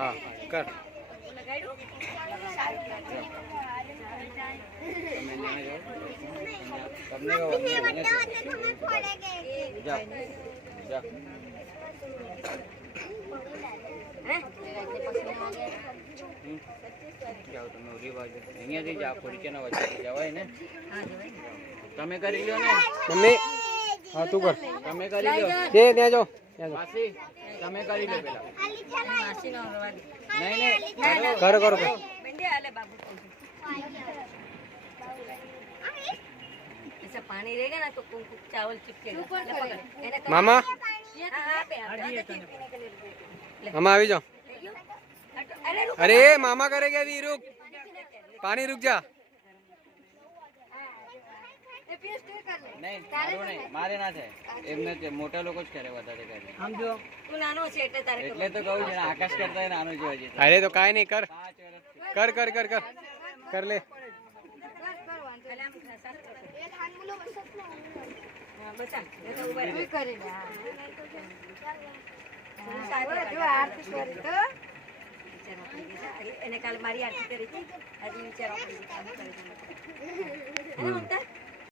હા કર અહીંયાથી જ ખુરચીના વચ્ચે જવાય ને. તમે કરી લ્યો ને મમ્મી. હા તું કર. તમે કરી લ્યો. ત્યાં જાઓ. માસી તમે કરી લો પેલા. નહીં કરો કરો કરો. पानी रहेगा ना तो चावल चिपकेगा। मामा मामा આવી જાઓ. अरे मामा करेंगे अभी रुक पानी रुक जा નહીં મારું નહીં મારે ના થાય એમને મોટા લોકો જ કરે વધારે કરે સમજો તું નાનો છે એટલે તારે એટલે તો કહું છું આકાશ કરતા નાનો જ હોય છે. अरे तो काई नहीं कर 5 વર્ષ कर कर कर कर कर ले એને કાલે મારી આરતી કરી હતી આજે વિચારો